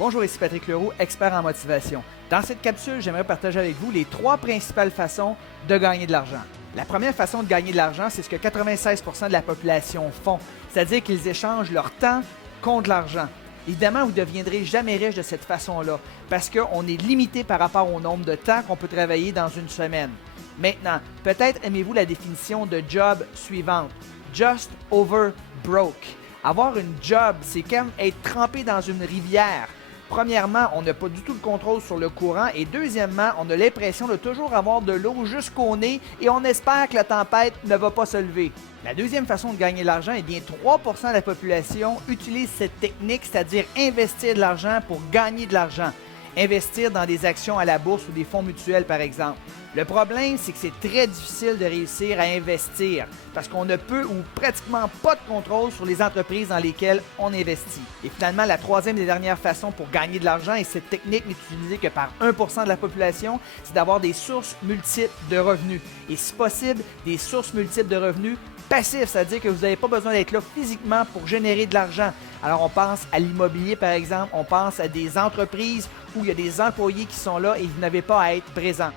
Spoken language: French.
Bonjour, ici Patrick Leroux, expert en motivation. Dans cette capsule, j'aimerais partager avec vous les 3 principales façons de gagner de l'argent. La première façon de gagner de l'argent, c'est ce que 96% de la population font, c'est-à-dire qu'ils échangent leur temps contre l'argent. Évidemment, vous ne deviendrez jamais riche de cette façon-là, parce qu'on est limité par rapport au nombre de temps qu'on peut travailler dans une semaine. Maintenant, peut-être aimez-vous la définition de job suivante. Just over broke. Avoir une job, c'est comme être trempé dans une rivière. Premièrement, on n'a pas du tout le contrôle sur le courant et deuxièmement, on a l'impression de toujours avoir de l'eau jusqu'au nez et on espère que la tempête ne va pas se lever. La deuxième façon de gagner de l'argent, eh bien 3% de la population utilise cette technique, c'est-à-dire investir de l'argent pour gagner de l'argent. Investir dans des actions à la bourse ou des fonds mutuels, par exemple. Le problème, c'est que c'est très difficile de réussir à investir parce qu'on ne peut ou pratiquement pas de contrôle sur les entreprises dans lesquelles on investit. Et finalement, la troisième et dernière façon pour gagner de l'argent, et cette technique n'est utilisée que par 1% de la population, c'est d'avoir des sources multiples de revenus. Et si possible, des sources multiples de revenus passifs, c'est-à-dire que vous n'avez pas besoin d'être là physiquement pour générer de l'argent. Alors on pense à l'immobilier par exemple, on pense à des entreprises où il y a des employés qui sont là et vous n'avez pas à être présent.